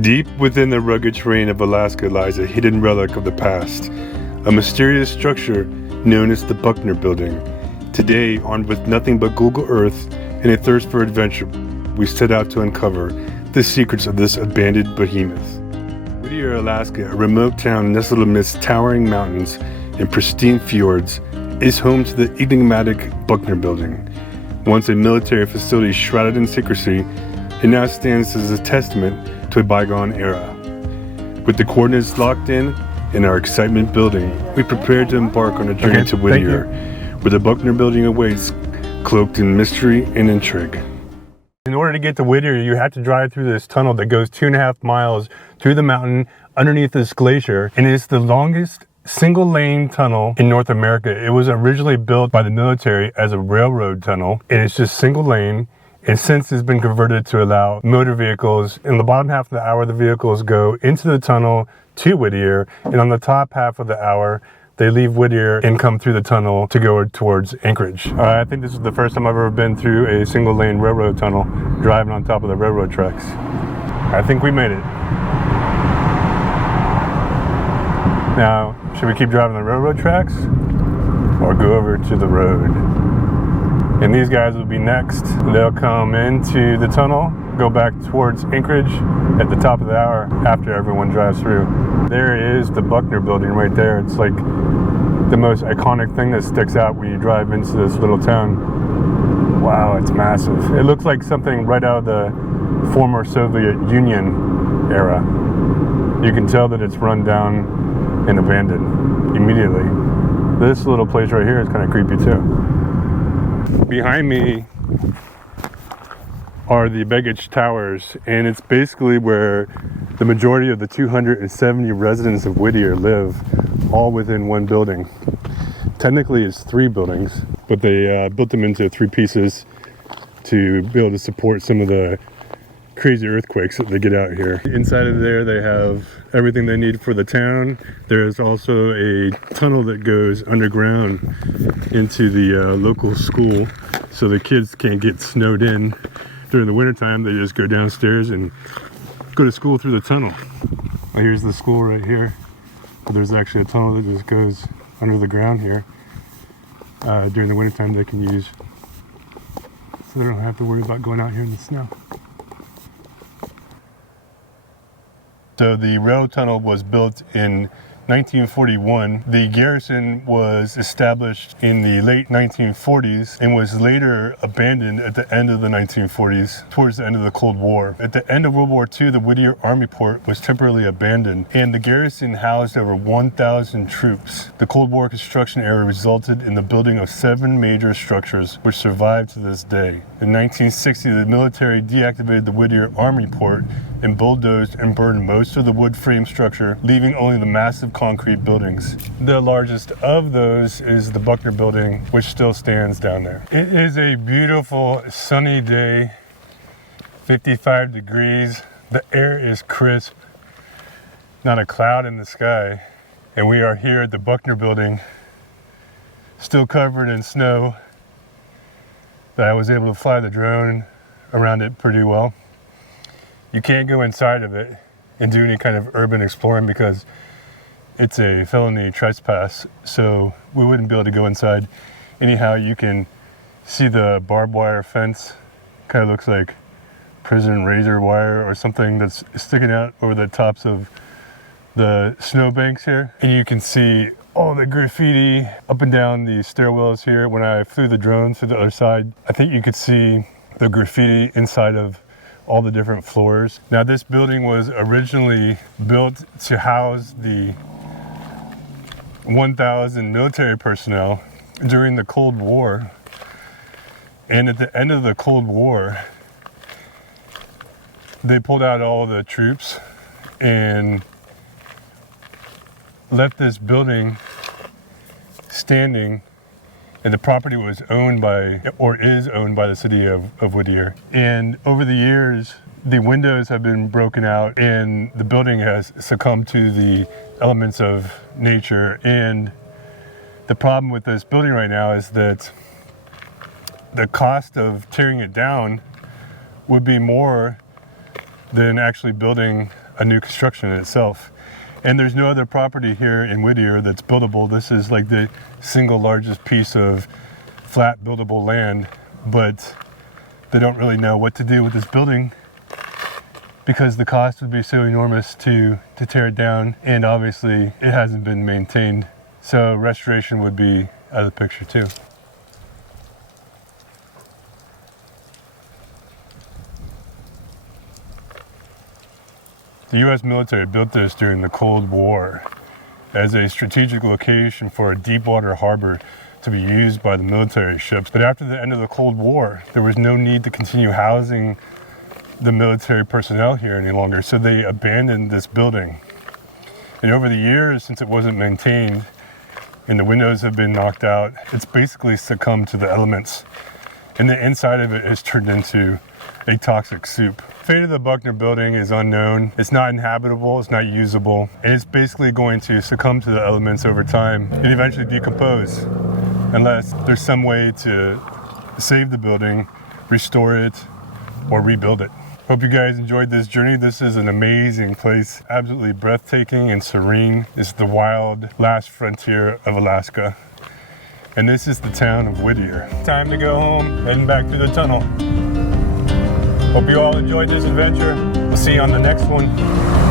Deep within the rugged terrain of Alaska lies a hidden relic of the past, a mysterious structure known as the Buckner Building. Today, armed with nothing but Google Earth and a thirst for adventure, we set out to uncover the secrets of this abandoned behemoth. Whittier, Alaska, a remote town nestled amidst towering mountains and pristine fjords, is home to the enigmatic Buckner Building. Once a military facility shrouded in secrecy, it now stands as a testament to a bygone era. With the coordinates locked in and our excitement building, we prepare to embark on a journey to Whittier, where the Buckner Building awaits, cloaked in mystery and intrigue. In order to get to Whittier, you have to drive through this tunnel that goes 2.5 miles through the mountain underneath this glacier, and it's the longest single-lane tunnel in North America. It was originally built by the military as a railroad tunnel, and it's just single lane. And since it's been converted to allow motor vehicles, in the bottom half of the hour, the vehicles go into the tunnel to Whittier, and on the top half of the hour, they leave Whittier and come through the tunnel to go towards Anchorage. I think this is the first time I've ever been through a single lane railroad tunnel, driving on top of the railroad tracks. I think we made it. Now, should we keep driving the railroad tracks or go over to the road? And these guys will be next. They'll come into the tunnel, go back towards Anchorage at the top of the hour after everyone drives through. There is the Buckner Building right there. It's like the most iconic thing that sticks out when you drive into this little town. Wow, it's massive. It looks like something right out of the former Soviet Union era. You can tell that it's run down and abandoned immediately. This little place right here is kind of creepy too. Behind me are the Begich Towers, and it's basically where the majority of the 270 residents of Whittier live, all within one building. Technically it's 3 buildings, but they built them into 3 pieces to be able to support some of the crazy earthquakes that they get out here. Inside of there they have everything they need for the town. There's also a tunnel that goes underground into the local school, so the kids can't get snowed in during the wintertime. They just go downstairs and go to school through the tunnel. Well, here's the school right here. But there's actually a tunnel that just goes under the ground here. During the wintertime they can use, so they don't have to worry about going out here in the snow. So the rail tunnel was built in 1941. The garrison was established in the late 1940s and was later abandoned at the end of the 1940s, towards the end of the Cold War. At the end of World War II, the Whittier Army Port was temporarily abandoned, and the garrison housed over 1,000 troops. The Cold War construction era resulted in the building of 7 major structures, which survive to this day. In 1960, the military deactivated the Whittier Army Port and bulldozed and burned most of the wood frame structure, leaving only the massive concrete buildings. The largest of those is the Buckner Building, which still stands down there. It is a beautiful sunny day, 55 degrees. The air is crisp, not a cloud in the sky. And we are here at the Buckner Building, still covered in snow. But I was able to fly the drone around it pretty well. You can't go inside of it and do any kind of urban exploring because it's a felony trespass, so we wouldn't be able to go inside. Anyhow, you can see the barbed wire fence. Kind of looks like prison razor wire or something that's sticking out over the tops of the snowbanks here. And you can see all the graffiti up and down the stairwells here. When I flew the drone through the other side, I think you could see the graffiti inside of all the different floors. Now, this building was originally built to house the 1,000 military personnel during the Cold War. And at the end of the Cold War, they pulled out all the troops and left this building standing, and the property was owned by, or is owned by, the city of Whittier. And over the years, the windows have been broken out and the building has succumbed to the elements of nature. And the problem with this building right now is that the cost of tearing it down would be more than actually building a new construction in itself. And there's no other property here in Whittier that's buildable. This is like the single largest piece of flat buildable land, but they don't really know what to do with this building because the cost would be so enormous to tear it down, and obviously it hasn't been maintained. So restoration would be out of the picture too. The U.S. military built this during the Cold War as a strategic location for a deep water harbor to be used by the military ships. But after the end of the Cold War, there was no need to continue housing the military personnel here any longer, so they abandoned this building. And over the years, since it wasn't maintained and the windows have been knocked out, it's basically succumbed to the elements. And the inside of it has turned into a toxic soup. The fate of the Buckner building is unknown. It's not inhabitable, it's not usable, and it's basically going to succumb to the elements over time and eventually decompose, unless there's some way to save the building, restore it, or rebuild it. Hope you guys enjoyed this journey. This is an amazing place, absolutely breathtaking and serene. It's the wild last frontier of Alaska. And this is the town of Whittier. Time to go home, heading back through the tunnel. Hope you all enjoyed this adventure. We'll see you on the next one.